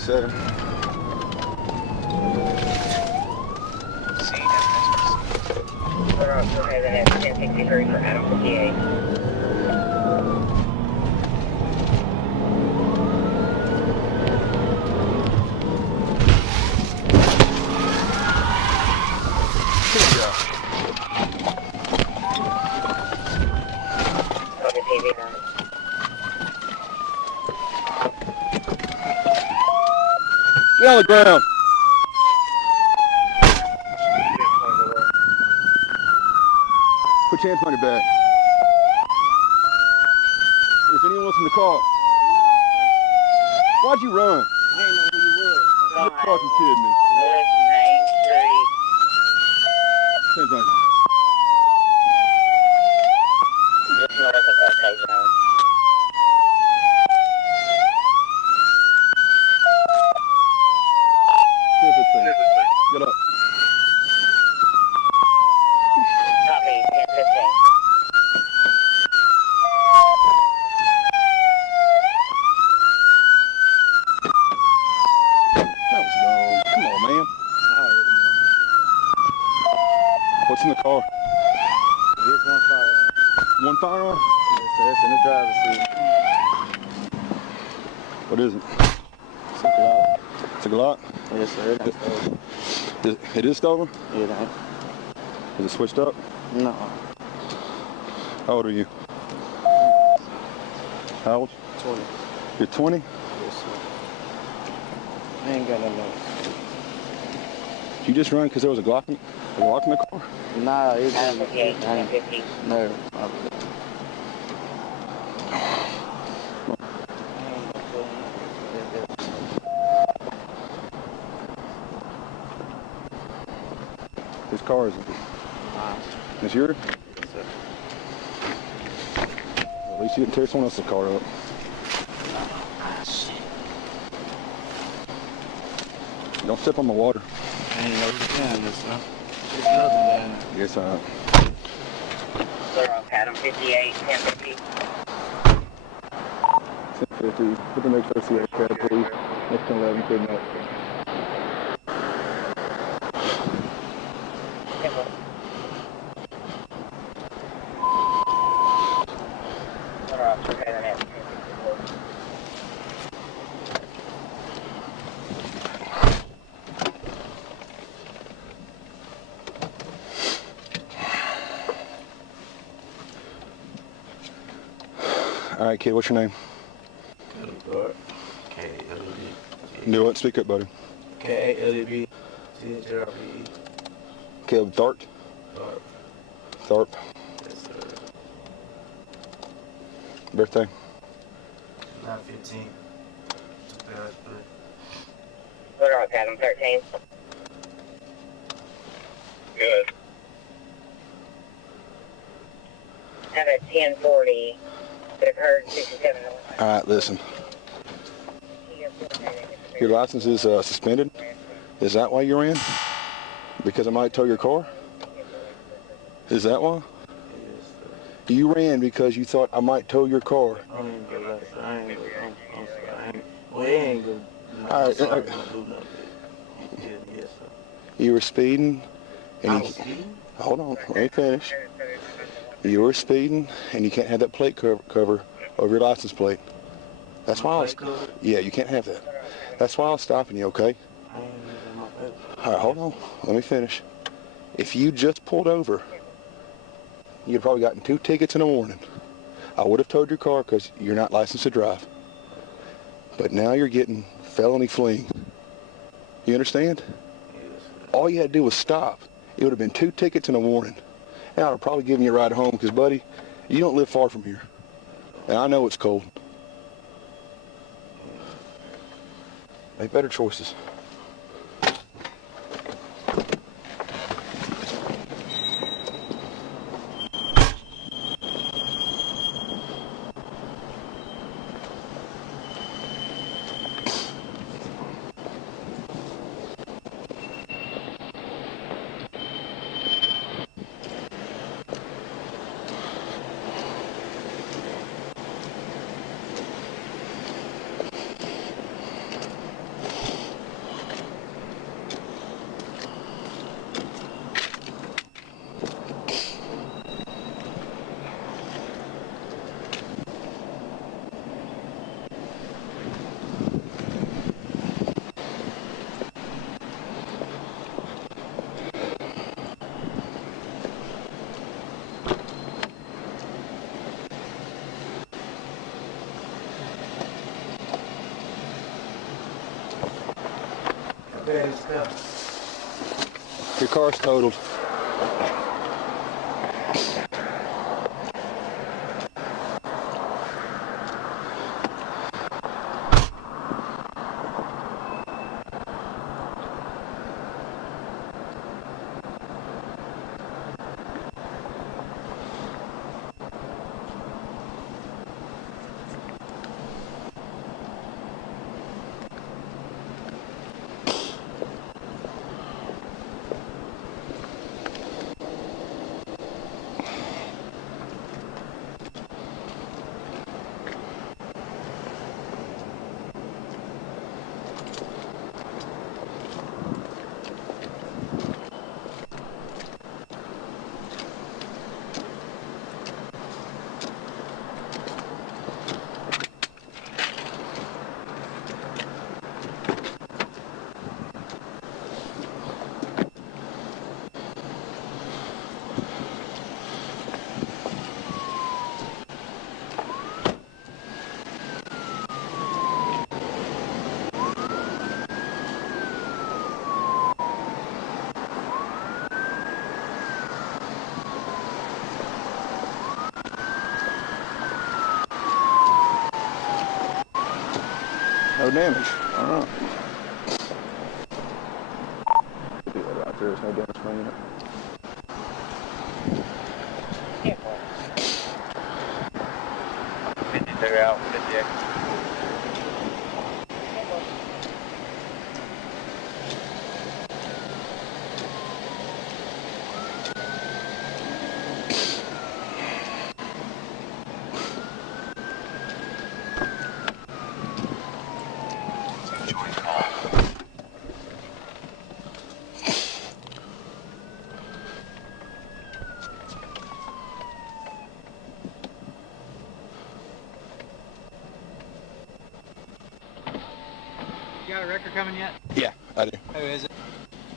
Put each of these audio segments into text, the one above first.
Seven. Okay, then 1063 for Adam 58. Okay, TV. Get on the ground. Put your hands behind your back. Is anyone else in the car? Why'd you run? I didn't know who you was. You're fucking kidding me. West Main Street. Hands behind Just north of OK Zone. Get up. Copy, 1015. That was long. Come on, man. I already know. What's in the car? Here's one firearm. One firearm? Yes, sir. It's in the driver's seat. What is it? It's a Glock. It's a Glock? Yes, sir. It ain't stolen. It is stolen? It ain't. Is it switched up? No. How old are you? How old? 20. You're 20? Yes, sir. I ain't got no money. Did you just run because there was a Glock in the car? Nah, it's Adam 58, 1050. no. Whose car is it? It's yours? Yes, sir. Well, at least you didn't tear someone else's car up. Don't step on my water. I ain't know who's down this, sir. There's nothing down there. Yes, I am. Clear off Adam 58, 1050. 1050. Put the next OCA cab, please. Next 11, good night. Clear off, okay, then Adam 1054. All right, kid, what's your name? K-L-E-B. Do what? Speak up, buddy. K-A-L-E-B. T-H-R-P-E. Caleb Tharp. Tharp. Yes, sir. Birthday? 9/15. 2003. Clear off Adam 13. Good. have a 1040 that occurred 67 North. All right, listen. Your license is suspended. Is that why you ran? Because I might tow your car? Is that why? Yes, sir. You ran because you thought I might tow your car. I ain't gonna lie, sir. I ain't well, he ain't gonna All right, do nothing. Yes, sir. You were speeding. And I you, was speeding? hold on, let me finish. You were speeding, and you can't have that plate cover over your license plate. That's why I was. Yeah, you can't have that. That's why I was stopping you, okay? I ain't using my paper. All right, hold on. Let me finish. If you just pulled over, you'd probably gotten 2 tickets and a warning. I would have towed your car because you're not licensed to drive. But now you're getting felony fleeing. You understand? Yes, sir. All you had to do was stop. It would have been 2 tickets and a warning. And I would have probably given you a ride home because, buddy, you don't live far from here. And I know it's cold. Make better choices. Bad stuff. Your car's totaled. No damage. All right. Do that right there. There's no damage from it. Careful. 52 out, 58. You got a record coming yet? Yeah, I do. Who is it?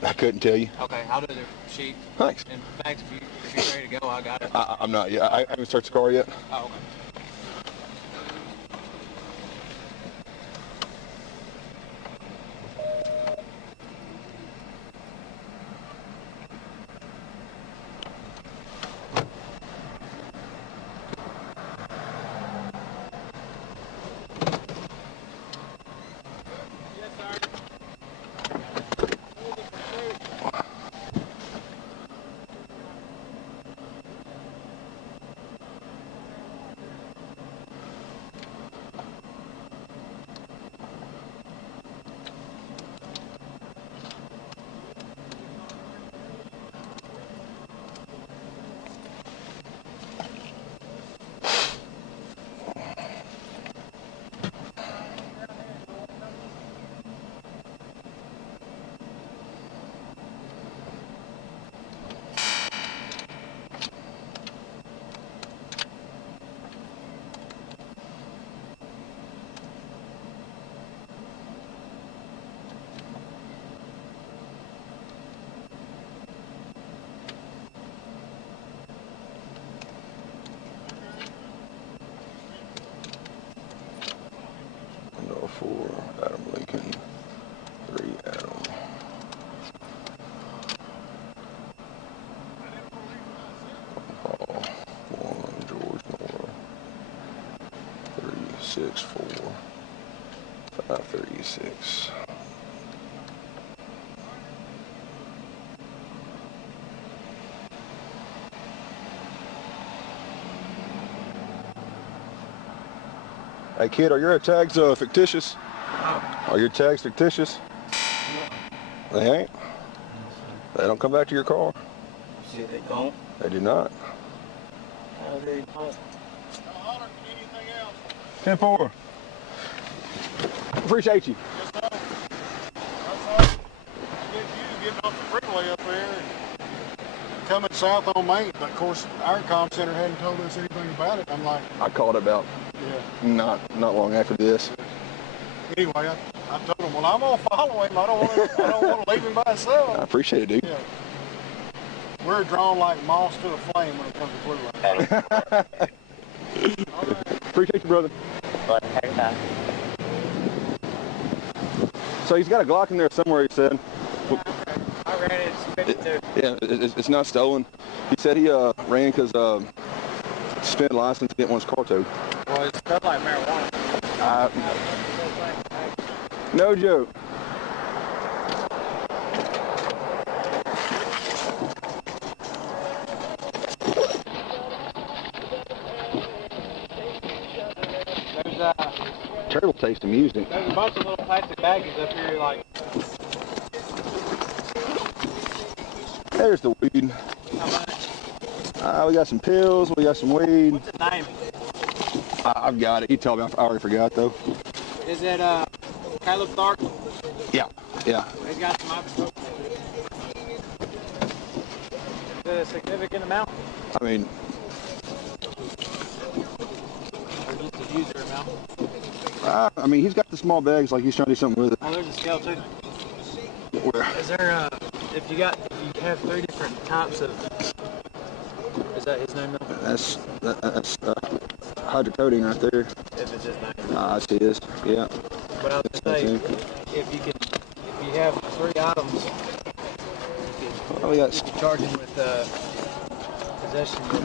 I couldn't tell you. Okay, I'll do the sheet. Thanks. In fact, if you're ready to go, I got it. I'm not yet. I haven't searched the car yet. Oh, okay. 264 536. Hey kid, are your tags fictitious? Are your tags fictitious? They ain't? They don't come back to your car? Shit, they don't. They do not. How they don't? 10-4. Appreciate you. Yes, sir. That's like, you getting off the freeway up there and coming south on Main, but of course our comm center hadn't told us anything about it. I'm like, I called about not long after this. anyway, I told him, well, I'm gonna follow him. I don't want to leave him by himself. I appreciate it, dude. Yeah. We're drawn like moths to a flame when it comes to blue light. Appreciate you, brother. So he's got a Glock in there somewhere, he said. I ran it. It's 52. Yeah, it's not stolen. He said he ran because suspended license, didn't want his car towed. Well, it smelled like marijuana. No joke. There's Terrible taste of music. there's a bunch of little plastic baggies up here, like, There's the weed. how much? We got some pills, we got some weed. What's the name? I've got it. He told me. I already forgot though. Is it Caleb Tharp? Yeah. He's got some ibuprofen. Is it a significant amount? I mean, Or just a user amount? I mean, he's got the small bags like he's trying to do something with it. Oh, there's a scale too. Where? Is there if you have 3 different types of, is that his name though? That's hydrocodone right there. If it's his name. That's his. Yeah. But I would say, if you have 3 items, Oh, we got. you can charge him with possession with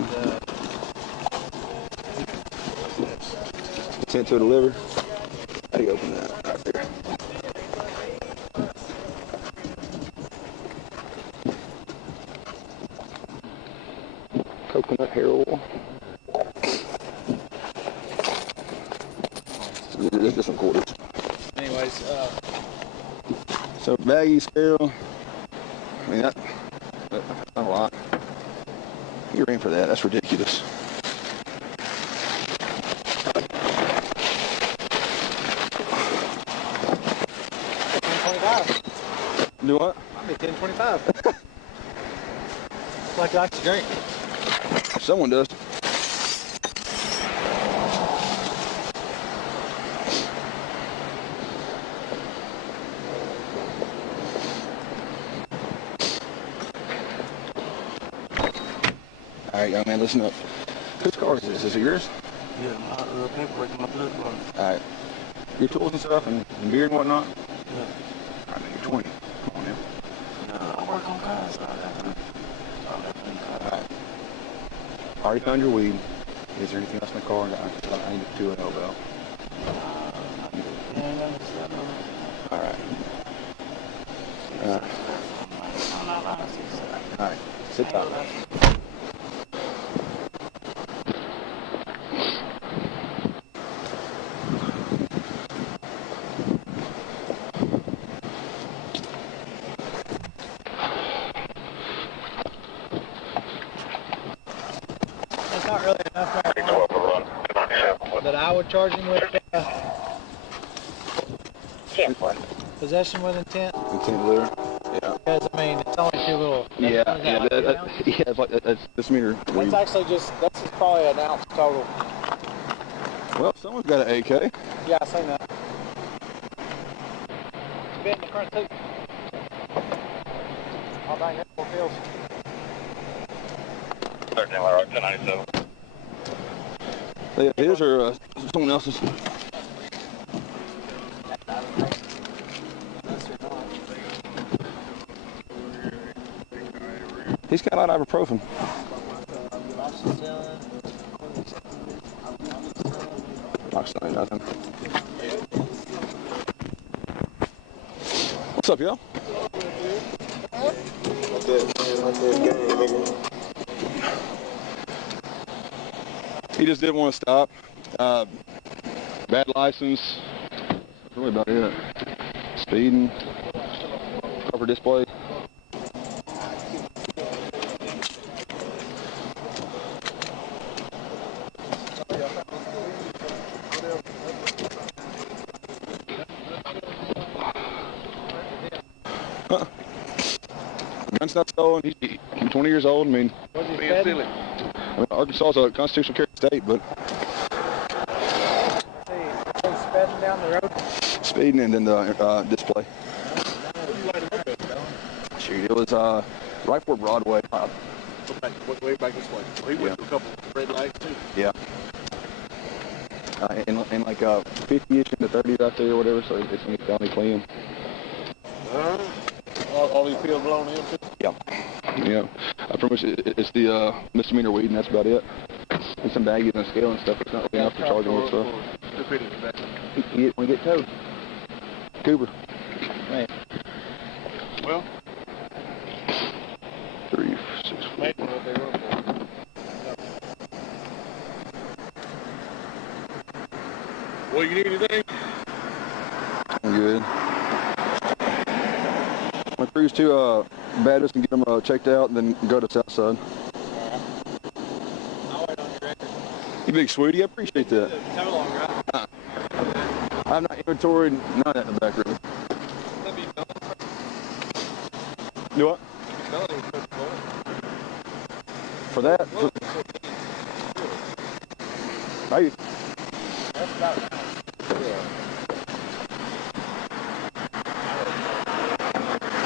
Intent to deliver. How do you open that? Right there. Coconut hair oil. This is some quarters. anyways, So baggy scale. I mean that's not a lot. You ran for that. That's ridiculous. Do what? I'll be 10.25. It's like I like to drink. Someone does. All right, young man, listen up. Whose car is this? Is it yours? Yeah, my paperwork, my blood flow. All right. Your tools and stuff and beard and whatnot? Yeah. All right, man, you're 20. Come on, man. No, I work on cars. So All right. I already found your weed. Is there anything else in the car? I need to do an elbow. All right. All right. Sit down. That's not really enough marijuana that I would charge him with 10-4. possession with intent. Intent to deliver? Yeah. Because, I mean, it's only 2 little. Yeah, What is that, like 2 ounces? yeah, it's like that's this meter. That's actually that's just probably an ounce total. Well, someone's got an AK. Yeah, I seen that. It's been in the front seat. All dang, that's 4 pills. 13 right, 1097. Yeah, his or someone else's. He's got a lot of ibuprofen. Still ain't nothing. What's up, y'all? He just didn't want to stop. Bad license. That's really about it. Speeding. Cover display. Gun's not stolen. He's 20 years old. I mean, Being silly. Arkansas is a constitutional carry state, but Speeding down the road. speeding and then the display. Shoot, it was right before Broadway. Way back this way. He went to a couple red lights too. Yeah. And like 50-ish into 30s out there or whatever, so it's gonna be felony clean. All these pills blown in too? Yeah. Yeah. Pretty much it's the misdemeanor weed and that's about it. And some baggies and a scale and stuff. It's not really enough to charge him with stuff. We get towed. Cooper. Man. Well. 3, 6, 4. Well, you need anything? I'm good. My cruise to Baptist and get them checked out and then go to Southside. I'll wait on your record. You big sweetie, I appreciate that. Tow long, right? I'm not inventoried, none of that in the back room. That'd be felony. Do what? Felony For that? Maybe. That's about right.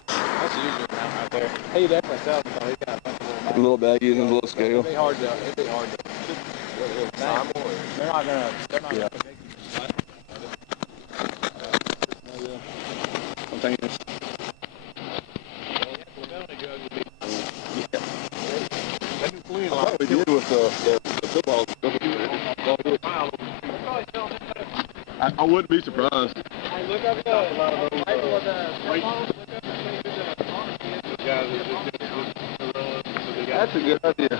That's usually around right there. He definitely sells them, though. He's got a bunch of Little baggies and a little scale. It'd be hard to. They're not gonna. Yeah. Containers. What we did with the football. I wouldn't be surprised. Hey, look up the label of the bottles. Look up and see who the farmer is. That's a good idea.